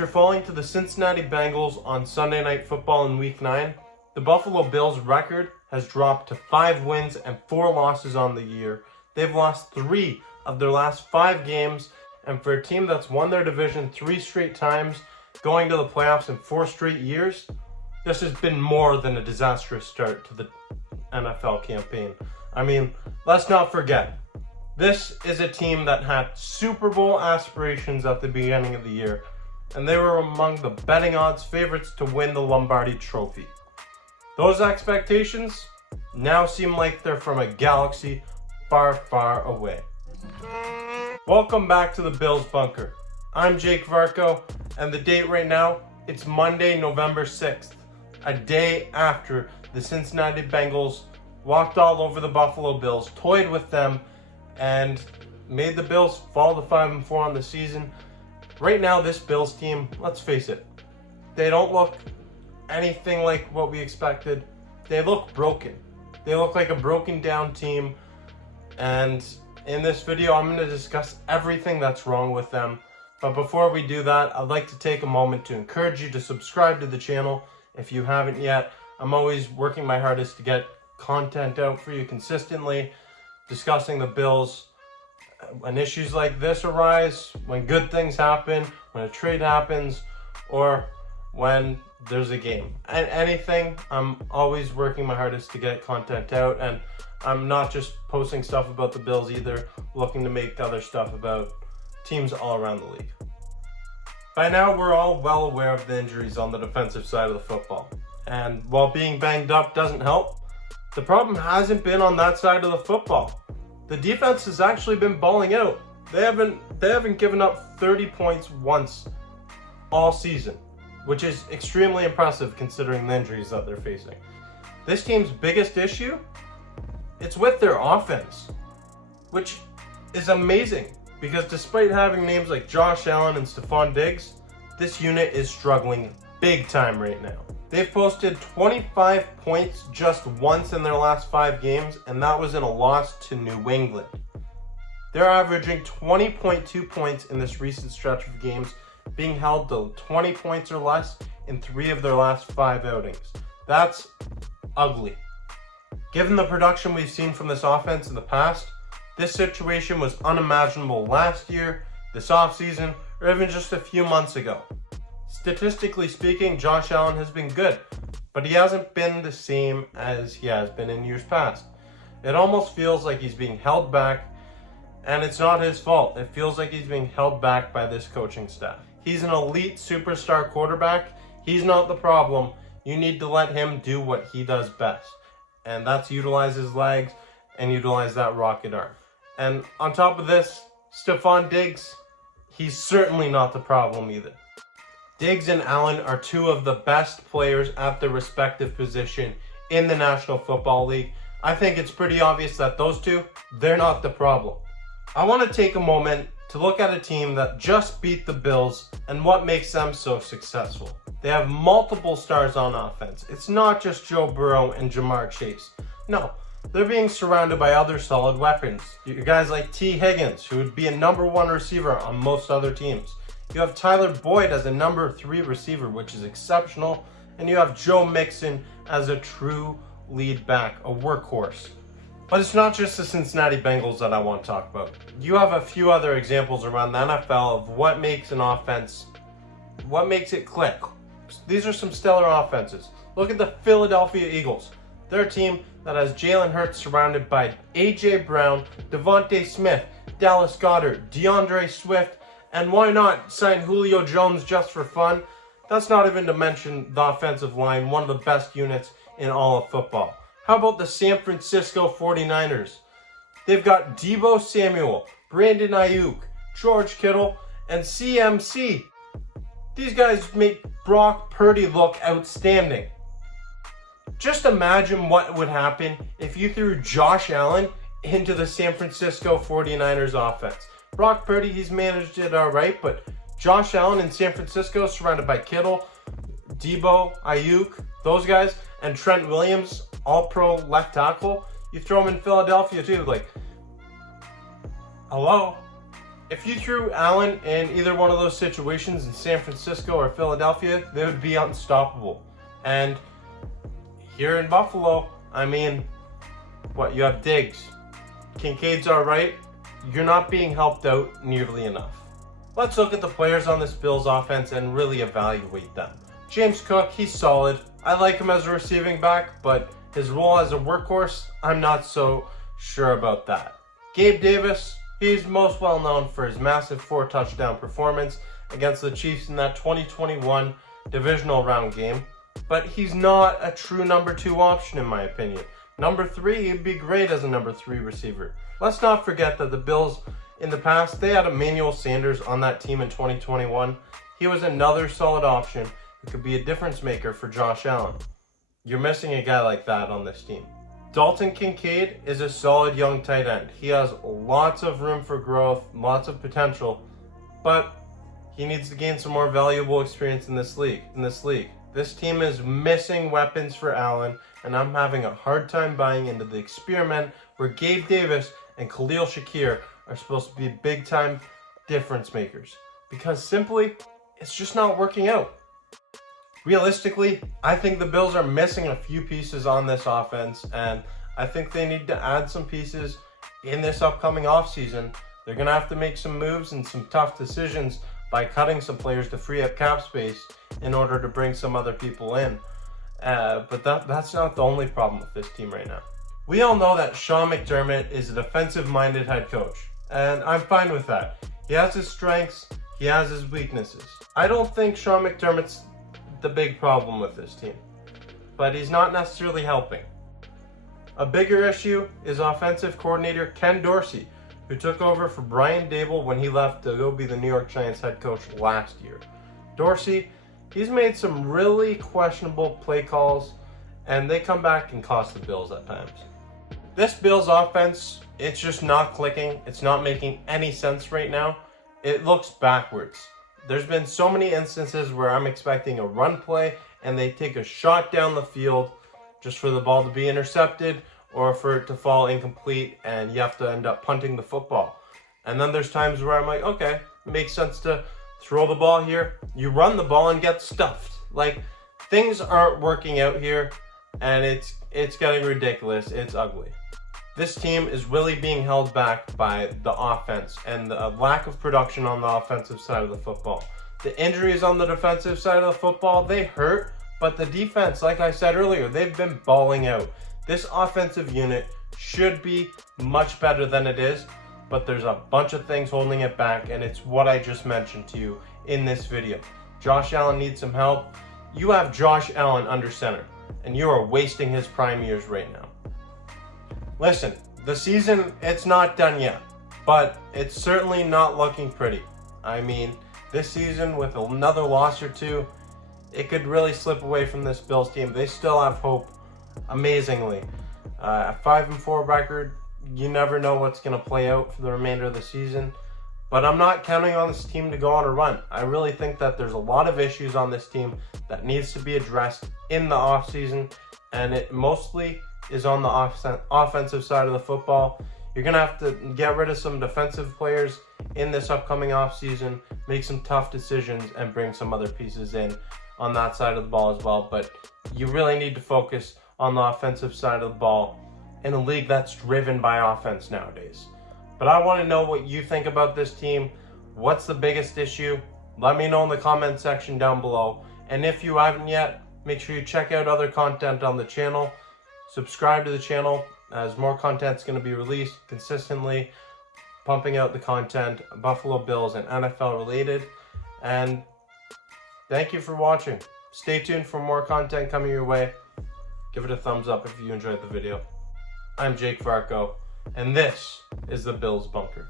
After falling to the Cincinnati Bengals on Sunday Night Football in Week 9, the Buffalo Bills' record has dropped to 5 wins and 4 losses on the year. They've lost 3 of their last 5 games, and for a team that's won their division 3 straight times, going to the playoffs in 4 straight years, this has been more than a disastrous start to the NFL campaign. I mean, let's not forget, this is a team that had Super Bowl aspirations at the beginning of the year, and they were among the betting odds favorites to win the Lombardi Trophy. Those expectations now seem like they're from a galaxy far, far away. Welcome back to the Bills Bunker. I'm Jake Varco, and the date right now, it's Monday, November 6th, a day after the Cincinnati Bengals walked all over the Buffalo Bills, toyed with them, and made the Bills fall to 5-4 on the season. Right now, this Bills team, let's face it, they don't look anything like what we expected. They look broken. They look like a broken down team. And in this video, I'm going to discuss everything that's wrong with them. But before we do that, I'd like to take a moment to encourage you to subscribe to the channel if you haven't yet. I'm always working my hardest to get content out for you consistently, discussing the Bills. When issues like this arise, when good things happen, when a trade happens, or when there's a game. And anything, I'm always working my hardest to get content out, and I'm not just posting stuff about the Bills either, looking to make other stuff about teams all around the league. By now, we're all well aware of the injuries on the defensive side of the football. And while being banged up doesn't help, the problem hasn't been on that side of the football. The defense has actually been balling out. They haven't given up 30 points once all season, which is extremely impressive considering the injuries that they're facing. This team's biggest issue, it's with their offense, which is amazing because despite having names like Josh Allen and Stephon Diggs, this unit is struggling big time right now. They've posted 25 points just once in their last 5 games, and that was in a loss to New England. They're averaging 20.2 points in this recent stretch of games, being held to 20 points or less in 3 of their last 5 outings. That's ugly. Given the production we've seen from this offense in the past, this situation was unimaginable last year, this offseason, or even just a few months ago. Statistically speaking, Josh Allen has been good, but he hasn't been the same as he has been in years past. It almost feels like he's being held back, and it's not his fault. It feels like he's being held back by this coaching staff. He's an elite superstar quarterback. He's not the problem. You need to let him do what he does best, and that's utilize his legs and utilize that rocket arm. And on top of this, Stephon Diggs, he's certainly not the problem either. Diggs and Allen are 2 of the best players at their respective position in the National Football League. I think it's pretty obvious that those 2, they're not the problem. I want to take a moment to look at a team that just beat the Bills and what makes them so successful. They have multiple stars on offense. It's not just Joe Burrow and Jamar Chase. No, they're being surrounded by other solid weapons. You guys like T. Higgins, who would be a #1 receiver on most other teams. You have Tyler Boyd as a #3 receiver, which is exceptional. And you have Joe Mixon as a true lead back, a workhorse. But it's not just the Cincinnati Bengals that I want to talk about. You have a few other examples around the NFL of what makes an offense, what makes it click. These are some stellar offenses. Look at the Philadelphia Eagles. They're a team that has Jalen Hurts surrounded by A.J. Brown, Devontae Smith, Dallas Goedert, DeAndre Swift, and why not sign Julio Jones just for fun? That's not even to mention the offensive line, one of the best units in all of football. How about the San Francisco 49ers? They've got Deebo Samuel, Brandon Ayuk, George Kittle, and CMC. These guys make Brock Purdy look outstanding. Just imagine what would happen if you threw Josh Allen into the San Francisco 49ers offense. Brock Purdy, he's managed it all right, but Josh Allen in San Francisco surrounded by Kittle, Deebo, Ayuk, those guys, and Trent Williams, all-pro left tackle. You throw him in Philadelphia too, like, hello? If you threw Allen in either one of those situations in San Francisco or Philadelphia, they would be unstoppable. And here in Buffalo, I mean, what, you have Diggs. Kincaid's all right. You're not being helped out nearly enough. Let's look at the players on this Bills offense and really evaluate them. James Cook, he's solid. I like him as a receiving back, but his role as a workhorse, I'm not so sure about that. Gabe Davis, he's most well known for his massive 4-touchdown performance against the Chiefs in that 2021 divisional round game, but he's not a true number 2 option in my opinion. Number 3, he'd be great as a number 3 receiver. Let's not forget that the Bills in the past, they had Emmanuel Sanders on that team in 2021. He was another solid option who could be a difference maker for Josh Allen. You're missing a guy like that on this team. Dalton Kincaid is a solid young tight end. He has lots of room for growth, lots of potential, but he needs to gain some more valuable experience in this league. This team is missing weapons for Allen, and I'm having a hard time buying into the experiment where Gabe Davis and Khalil Shakir are supposed to be big-time difference makers, because simply, it's just not working out. Realistically, I think the Bills are missing a few pieces on this offense, and I think they need to add some pieces in this upcoming offseason. They're going to have to make some moves and some tough decisions by cutting some players to free up cap space in order to bring some other people in. But that's not the only problem with this team right now. We all know that Sean McDermott is a defensive-minded head coach, and I'm fine with that. He has his strengths, he has his weaknesses. I don't think Sean McDermott's the big problem with this team, but he's not necessarily helping. A bigger issue is offensive coordinator Ken Dorsey, who took over for Brian Daboll when he left to go be the New York Giants head coach last year. Dorsey, he's made some really questionable play calls, and they come back and cost the Bills at times. This Bills offense, it's just not clicking. It's not making any sense right now. It looks backwards. There's been so many instances where I'm expecting a run play and they take a shot down the field just for the ball to be intercepted or for it to fall incomplete and you have to end up punting the football. And then there's times where I'm like, okay, it makes sense to throw the ball here. You run the ball and get stuffed. Like, things aren't working out here and it's getting ridiculous. It's ugly. This team is really being held back by the offense and the lack of production on the offensive side of the football. The injuries on the defensive side of the football, they hurt, but the defense, like I said earlier, they've been balling out. This offensive unit should be much better than it is, but there's a bunch of things holding it back, and it's what I just mentioned to you in this video. Josh Allen needs some help. You have Josh Allen under center, and you are wasting his prime years right now. Listen, the season, it's not done yet, but it's certainly not looking pretty. I mean, this season with another loss or two, it could really slip away from this Bills team. They still have hope, amazingly. A 5-4 record, you never know what's going to play out for the remainder of the season, but I'm not counting on this team to go on a run. I really think that there's a lot of issues on this team that needs to be addressed in the offseason, and it mostly is on the offensive side of the football. You're going to have to get rid of some defensive players in this upcoming offseason, make some tough decisions, and bring some other pieces in on that side of the ball as well. But you really need to focus on the offensive side of the ball in a league that's driven by offense nowadays. But I want to know what you think about this team. What's the biggest issue? Let me know in the comment section down below. And if you haven't yet, make sure you check out other content on the channel. Subscribe to the channel as more content is going to be released consistently, pumping out the content, Buffalo Bills and NFL related. And thank you for watching. Stay tuned for more content coming your way. Give it a thumbs up if you enjoyed the video. I'm Jake Varco, and this is the Bills Bunker.